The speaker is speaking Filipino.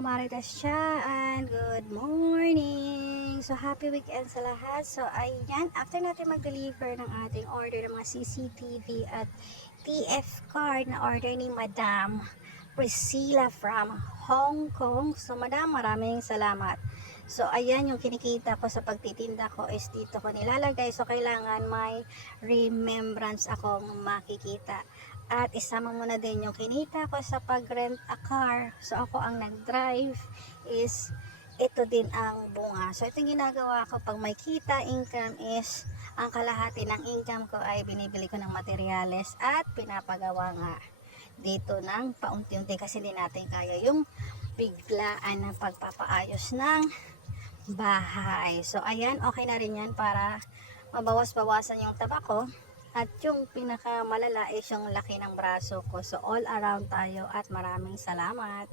mga marites and good morning! So, happy weekend sa lahat. So, ayan, after natin mag-deliver ng ating order ng mga CCTV at TF card na order ni Madam Priscilla from Hong Kong. So, Madam, maraming salamat. So, ayan, yung kinikita ko sa pagtitinda ko is dito ko nilalagay. So, kailangan may remembrance akong makikita. At isama mo na din yung kinita ko sa pag-rent a car. So, ako ang nag-drive is ito din ang bunga. So, itong ginagawa ko pag may kita, income is ang kalahati ng income ko ay binibili ko ng materyales at pinapagawa nga dito ng paunti-unti kasi hindi natin kaya yung biglaan ng pagpapaayos ng bahay. So, ayan, okay na rin yan para mabawas-bawasan yung tabako. At yung pinakamalala is yung laki ng braso ko. So, all around tayo at maraming salamat.